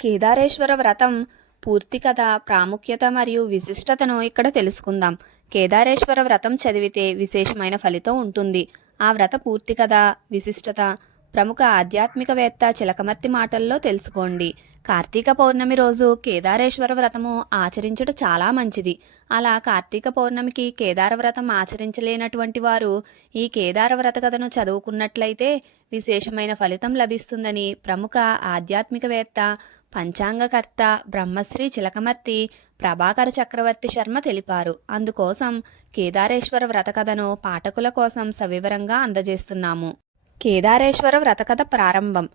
కేదారేశ్వర వ్రతం పూర్తి కథ ప్రాముఖ్యత మరియు విశిష్టతను ఇక్కడ తెలుసుకుందాం. కేదారేశ్వర వ్రతం చదివితే విశేషమైన ఫలితం ఉంటుంది. ఆ వ్రత పూర్తి కథ విశిష్టత ప్రముఖ ఆధ్యాత్మికవేత్త చిలకమర్తి మాటల్లో తెలుసుకోండి. కార్తీక పౌర్ణమి రోజు కేదారేశ్వర వ్రతము ఆచరించడం చాలా మంచిది. అలా కార్తీక పౌర్ణమికి కేదార వ్రతం ఆచరించలేనటువంటి వారు ఈ కేదార వ్రత కథను చదువుకున్నట్లయితే విశేషమైన ఫలితం లభిస్తుందని ప్రముఖ ఆధ్యాత్మికవేత్త పంచాంగకర్త బ్రహ్మశ్రీ చిలకమర్తి ప్రభాకర చక్రవర్తి శర్మ తెలిపారు. అందుకోసం కేదారేశ్వర వ్రతకథను పాఠకుల కోసం సవివరంగా అందజేస్తున్నాము. కేదారేశ్వర వ్రతకథ ప్రారంభం.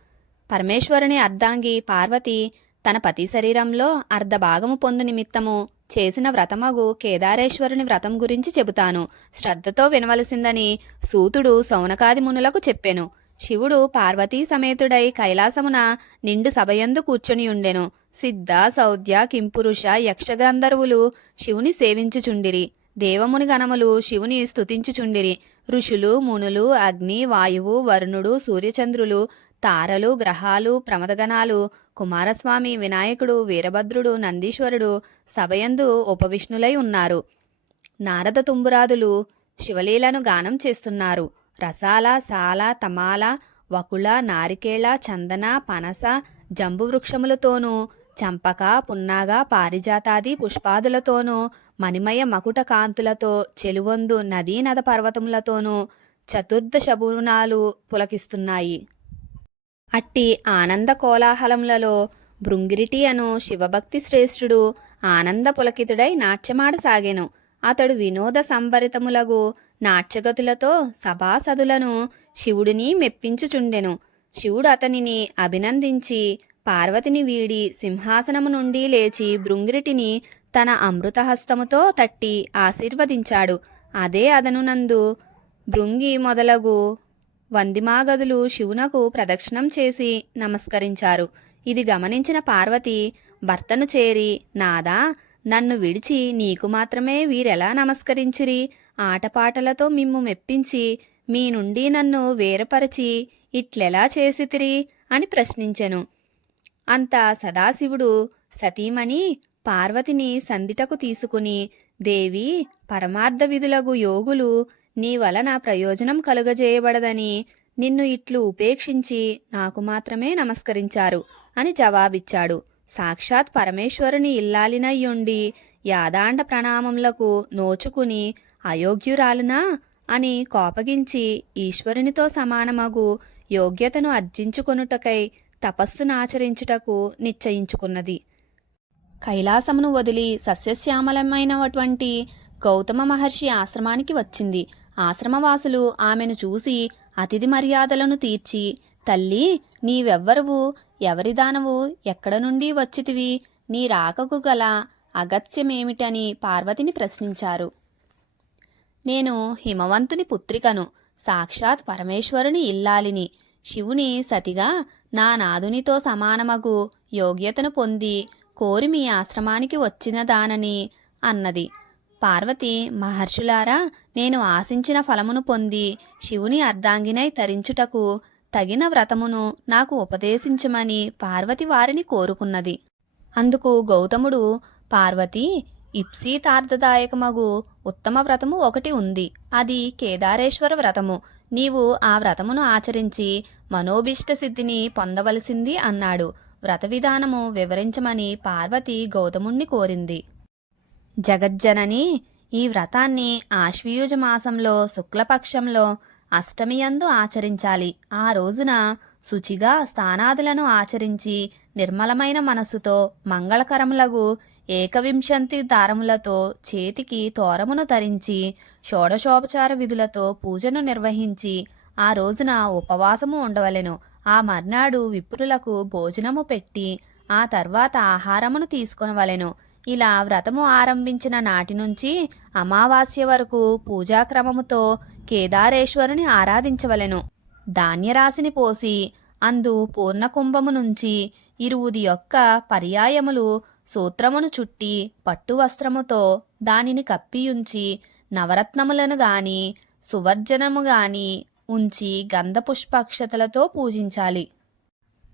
పరమేశ్వరుని అర్ధాంగి పార్వతి తన పతి శరీరంలో అర్ధ భాగము పొందు నిమిత్తము చేసిన వ్రతమగు కేదారేశ్వరుని వ్రతం గురించి చెబుతాను. శ్రద్ధతో వినవలసిందని సూతుడు సౌనకాది మునులకు చెప్పెను. శివుడు పార్వతీ సమేతుడై కైలాసమున నిండు సభయందు కూర్చొని ఉండెను. సిద్ధ సౌద్య కింపురుష యక్షగంధర్వులు శివుని సేవించుచుండిరి. దేవముని గణములు శివుని స్తుతించుచుండిరి. ఋషులు మునులు అగ్ని వాయువు వరుణుడు సూర్యచంద్రులు తారలు గ్రహాలు ప్రమదగణాలు కుమారస్వామి వినాయకుడు వీరభద్రుడు నందీశ్వరుడు సభయందు ఉపవిష్ణులై ఉన్నారు. నారద తుంబురాదులు శివలీలను గానం చేస్తున్నారు. రసాల సాల తమాల వకుల నారికేళ చందన పనస జంబు వృక్షములతోనూ చంపక పున్నాగ పారిజాతాది పుష్పాదులతోనూ మణిమయ మకుట కాంతులతో చెలువొందు నదీ నద పర్వతములతోనూ చతుర్థ శబునాలు పులకిస్తున్నాయి. అట్టి ఆనంద కోలాహలములలో భృంగిరిటి అను శివభక్తి శ్రేష్ఠుడు ఆనంద పులకితుడై నాట్యమాడసాగెను. అతడు వినోద సంభరితములగు నాట్యగతులతో సభాసదులను శివుడిని మెప్పించుచుండెను. శివుడు అతనిని అభినందించి పార్వతిని వీడి సింహాసనము నుండి లేచి భృంగిరిటిని తన అమృతహస్తముతో తట్టి ఆశీర్వదించాడు. అదే అదనునందు భృంగి మొదలగు వందిమాగదులు శివునకు ప్రదక్షిణం చేసి నమస్కరించారు. ఇది గమనించిన పార్వతి భర్తను చేరి నాదా నన్ను విడిచి నీకు మాత్రమే వీరెలా నమస్కరించిరి? ఆటపాటలతో మిమ్ము మెప్పించి మీ నుండి నన్ను వేరపరచి ఇట్లెలా చేసితిరి? అని ప్రశ్నించెను. అంత సదాశివుడు సతీమణి పార్వతిని సందిటకు తీసుకుని దేవి పరమార్థ విధులగు యోగులు నీ వలన ప్రయోజనం కలుగజేయబడదని నిన్ను ఇట్లు ఉపేక్షించి నాకు మాత్రమే నమస్కరించారు అని జవాబిచ్చాడు. సాక్షాత్ పరమేశ్వరుని ఇల్లాలినయ్యుండి యాదాండ ప్రణామములకు నోచుకుని అయోగ్యురాలునా అని కోపగించి ఈశ్వరునితో సమానమగు యోగ్యతను అర్జించుకొనుటకై తపస్సునాచరించుటకు నిశ్చయించుకున్నది. కైలాసమును వదిలి సస్యశ్యామలమైనటువంటి గౌతమ మహర్షి ఆశ్రమానికి వచ్చింది. ఆశ్రమవాసులు ఆమెను చూసి అతిథి మర్యాదలను తీర్చి తల్లి నీవెవ్వరువు? ఎవరిదానవు ఎక్కడ నుండి వచ్చితివి? నీ రాకకు గల అగత్యమేమిటని పార్వతిని ప్రశ్నించారు. నేను హిమవంతుని పుత్రికను సాక్షాత్ పరమేశ్వరుని ఇల్లాలిని. శివుని సతిగా నా నాదునితో సమానమగు యోగ్యతను పొంది కోరి మీ ఆశ్రమానికి వచ్చిన దానని అన్నది. పార్వతి మహర్షులారా నేను ఆశించిన ఫలమును పొంది శివుని అర్ధాంగినై తరించుటకు తగిన వ్రతమును నాకు ఉపదేశించమని పార్వతి వారిని కోరుకున్నది. అందుకు గౌతముడు పార్వతి ఇప్సీతార్థదాయకమగు ఉత్తమ వ్రతము ఒకటి ఉంది. అది కేదారేశ్వర వ్రతము. నీవు ఆ వ్రతమును ఆచరించి మనోభిష్ట సిద్ధిని పొందవలసింది అన్నాడు. వ్రత విధానము వివరించమని పార్వతి గౌతముణ్ణి కోరింది. జగజ్జనని ఈ వ్రతాన్ని ఆశ్వయుజ మాసంలో శుక్లపక్షంలో అష్టమియందు ఆచరించాలి. ఆ రోజున శుచిగా స్నానాదులను ఆచరించి నిర్మలమైన మనస్సుతో మంగళకరములగు ఏకవింశంతి దారములతో చేతికి తోరమును ధరించి షోడశోపచార విధులతో పూజను నిర్వహించి ఆ రోజున ఉపవాసము ఉండవలెను. ఆ మర్నాడు విప్రులకు భోజనము పెట్టి ఆ తర్వాత ఆహారమును తీసుకొనవలెను. ఇలా వ్రతము ఆరంభించిన నాటి నుంచి అమావాస్య వరకు పూజాక్రమముతో కేదారేశ్వరుని ఆరాధించవలెను. ధాన్యరాశిని పోసి అందు పూర్ణకుంభము నుంచి ఇరువుది యొక్క పర్యాయములు సూత్రమును చుట్టి పట్టు వస్త్రముతో దానిని కప్పియుంచి నవరత్నములను గాని సువర్జనము గాని ఉంచి గంధపుష్పక్షతలతో పూజించాలి.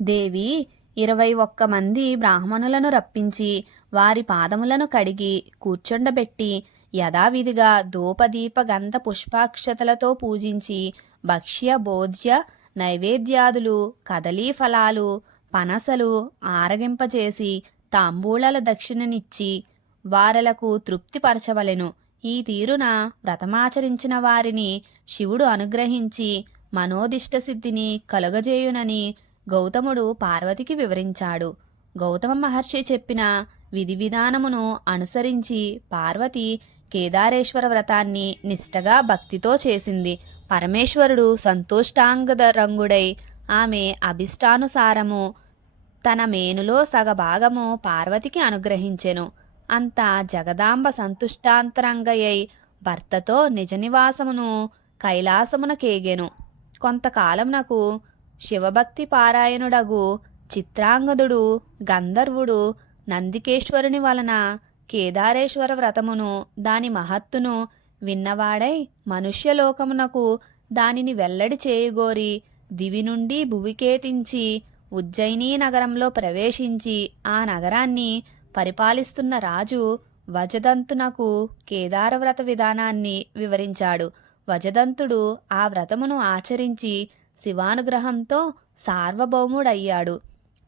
దేవి ఇరవై ఒక్క మంది బ్రాహ్మణులను రప్పించి వారి పాదములను కడిగి కూర్చుండబెట్టి యథావిధిగా ధూపదీప గంధ పుష్పాక్షతలతో పూజించి భక్ష్య భోజ్య నైవేద్యాదులు కదలీ ఫలాలు పనసలు ఆరగింపచేసి తాంబూలాల దక్షిణనిచ్చి వారలకు తృప్తిపరచవలెను. ఈ తీరున వ్రతమాచరించిన వారిని శివుడు అనుగ్రహించి మనోదిష్ట సిద్ధిని కలుగజేయునని గౌతముడు పార్వతికి వివరించాడు. గౌతమ మహర్షి చెప్పిన విధి విధానమును అనుసరించి పార్వతి కేదారేశ్వర వ్రతాన్ని నిష్టగా భక్తితో చేసింది. పరమేశ్వరుడు సంతోష్టాంగద రంగుడై ఆమె అభిష్టానుసారము తన మేనులో సగభాగము పార్వతికి అనుగ్రహించెను. అంత జగదాంబ సంతుష్టాంతరంగయ్యై భర్తతో నిజ నివాసమును కైలాసమున కేగెను కొంతకాలమునకు శివభక్తి పారాయణుడగు చిత్రాంగదుడు గంధర్వుడు నందికేశ్వరుని వలన కేదారేశ్వర వ్రతమును దాని మహత్తును విన్నవాడై మనుష్యలోకమునకు దానిని వెల్లడి చేయగోరి దివి నుండి భువికేతించి ఉజ్జయినీ నగరంలో ప్రవేశించి ఆ నగరాన్ని పరిపాలిస్తున్న రాజు వజదంతునకు కేదారవ్రత విధానాన్ని వివరించాడు. వజదంతుడు ఆ వ్రతమును ఆచరించి శివానుగ్రహంతో సార్వభౌముడయ్యాడు.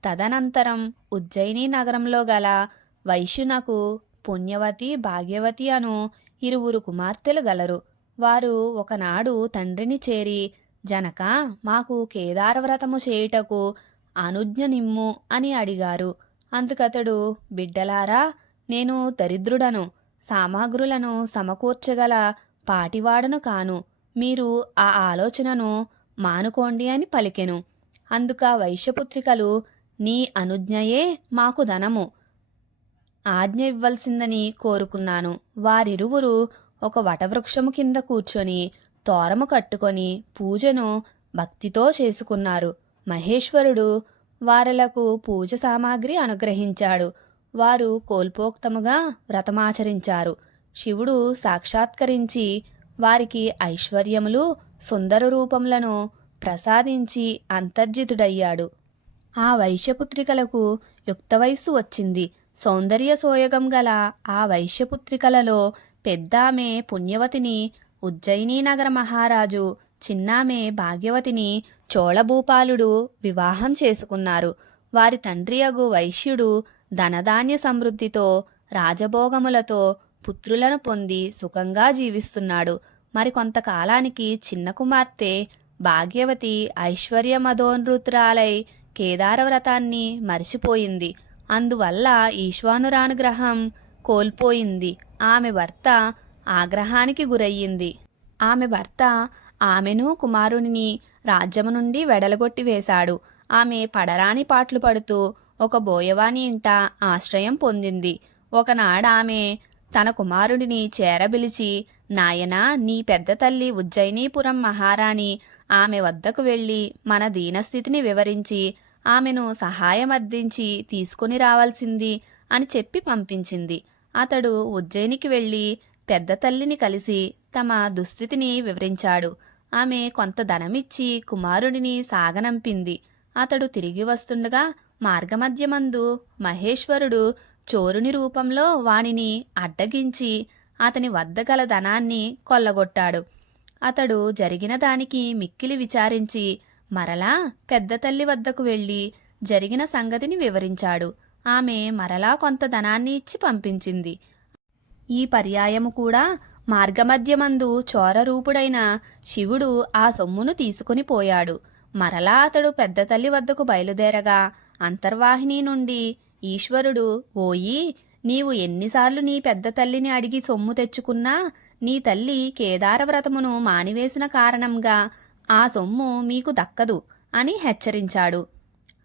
తదనంతరం ఉజ్జయిని నగరంలో గల వైశ్యునకు పుణ్యవతి భాగ్యవతి అను ఇరువురు కుమార్తెలు గలరు. వారు ఒకనాడు తండ్రిని చేరి జనక మాకు కేదారవ్రతము చేయుటకు అనుజ్ఞ నిమ్ము అని అడిగారు. అందుకతడు బిడ్డలారా నేను దరిద్రుడను సామాగ్రులను సమకూర్చగల పాటివాడను కాను. మీరు ఆ ఆలోచనను మానుకోండి అని పలికెను. అందుక వైశ్యపుత్రికలు నీ అనుజ్ఞయే మాకు ధనము. ఆజ్ఞ ఇవ్వాల్సిందని కోరుకున్నాను. వారిరువురు ఒక వటవృక్షము కింద కూర్చొని తోరము కట్టుకొని పూజను భక్తితో చేసుకున్నారు. మహేశ్వరుడు వారలకు పూజ సామాగ్రి అనుగ్రహించాడు. వారు కోల్పోక్తముగా వ్రతమాచరించారు. శివుడు సాక్షాత్కరించి వారికి ఐశ్వర్యములు సుందర రూపములను ప్రసాదించి అంతర్జితుడయ్యాడు. ఆ వైశ్యపుత్రికలకు యుక్త వయస్సు వచ్చింది. సౌందర్య సోయగం గల ఆ వైశ్యపుత్రికలలో పెద్దామె పుణ్యవతిని ఉజ్జయిని నగర మహారాజు చిన్నామె భాగ్యవతిని చోళభూపాలుడు వివాహం చేసుకున్నారు. వారి తండ్రియగు వైశ్యుడు ధనధాన్య సమృద్ధితో రాజభోగములతో పుత్రులను పొంది సుఖంగా జీవిస్తున్నాడు. మరి కొంతకాలానికి చిన్న కుమార్తె భాగ్యవతి ఐశ్వర్యమధోనృతురాలై కేదారవ్రతాన్ని మరిచిపోయింది. అందువల్ల ఈశ్వానురానుగ్రహం కోల్పోయింది. ఆమె భర్త ఆగ్రహానికి గురయ్యింది. ఆమె భర్త ఆమెను కుమారుని రాజ్యము నుండి వెడలగొట్టి వేశాడు. ఆమె పడరాని పాట్లు పడుతూ ఒక బోయవాని ఇంట ఆశ్రయం పొందింది. ఒకనాడామె తన కుమారుడిని చేరబిలిచి నాయనా నీ పెద్ద తల్లి ఉజ్జయినీపురం మహారాణి ఆమె వద్దకు వెళ్ళి మన దీనస్థితిని వివరించి ఆమెను సహాయమర్థించి తీసుకుని రావాల్సింది అని చెప్పి పంపించింది. అతడు ఉజ్జయినికి వెళ్ళి పెద్ద తల్లిని కలిసి తమ దుస్థితిని వివరించాడు. ఆమె కొంత ధనమిచ్చి కుమారుడిని సాగనంపింది. అతడు తిరిగి వస్తుండగా మార్గమధ్యమందు మహేశ్వరుడు చోరుని రూపంలో వానిని అడ్డగించి అతని వద్ద గల ధనాన్ని కొల్లగొట్టాడు. అతడు జరిగిన దానికి మిక్కిలి విచారించి మరలా పెద్ద తల్లి వద్దకు వెళ్ళి జరిగిన సంగతిని వివరించాడు. ఆమె మరలా కొంత ధనాన్ని ఇచ్చి పంపించింది. ఈ పర్యాయము కూడా మార్గమధ్యమందు చోరరూపుడైన శివుడు ఆ సొమ్మును తీసుకుని పోయాడు. మరలా అతడు పెద్ద తల్లి వద్దకు బయలుదేరగా అంతర్వాహిని నుండి ఈశ్వరుడు ఓయి నీవు ఎన్నిసార్లు నీ పెద్ద తల్లిని అడిగి సొమ్ము తెచ్చుకున్నా నీ తల్లి కేదారవ్రతమును మానివేసిన కారణంగా ఆ సొమ్ము మీకు దక్కదు అని హెచ్చరించాడు.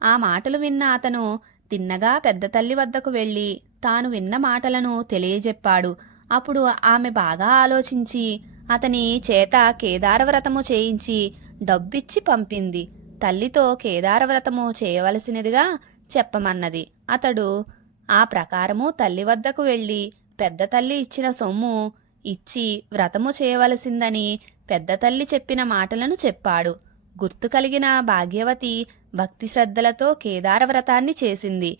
ఆ మాటలు విన్న అతను తిన్నగా పెద్ద తల్లి వద్దకు వెళ్ళి తాను విన్న మాటలను తెలియజెప్పాడు. అప్పుడు ఆమె బాగా ఆలోచించి అతని చేత కేదారవ్రతము చేయించి డబ్బిచ్చి పంపింది. తల్లితో కేదారవ్రతము చేయవలసినదిగా చెప్పమన్నది. అతడు ఆ ప్రకారము తల్లి వద్దకు వెళ్ళి పెద్ద తల్లి ఇచ్చిన సొమ్ము ఇచ్చి వ్రతము చేయవలసిందని పెద్ద తల్లి చెప్పిన మాటలను చెప్పాడు. గుర్తు కలిగిన భాగ్యవతి భక్తి శ్రద్ధలతో కేదార వ్రతాన్ని చేసింది.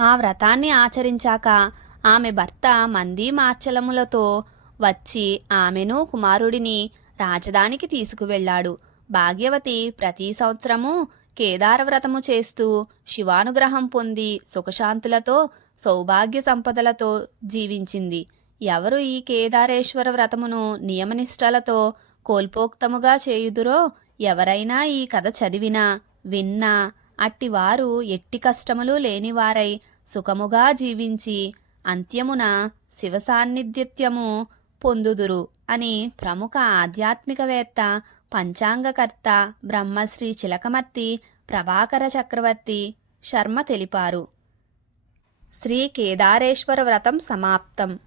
ఆ వ్రతాన్ని ఆచరించాక ఆమె భర్త మంది మార్చలములతో వచ్చి ఆమెను కుమారుడిని రాజధానికి తీసుకువెళ్ళాడు. భాగ్యవతి ప్రతి సంవత్సరము కేదారవ్రతము చేస్తూ శివానుగ్రహం పొంది సుఖశాంతులతో సౌభాగ్య సంపదలతో జీవించింది. ఎవరు ఈ కేదారేశ్వర వ్రతమును నియమనిష్టలతో కోల్పోక్తముగా చేయుదురో ఎవరైనా ఈ కథ చదివినా విన్నా అట్టివారు ఎట్టి కష్టములు లేనివారై సుఖముగా జీవించి అంత్యమున శివ సాన్నిధ్యత్యము పొందుదురు అని ప్రముఖ ఆధ్యాత్మికవేత్త పంచాంగకర్త బ్రహ్మశ్రీ చిలకమర్తి ప్రభాకర చక్రవర్తి శర్మ తెలిపారు. శ్రీ కేదారేశ్వర వ్రతం సమాప్తం.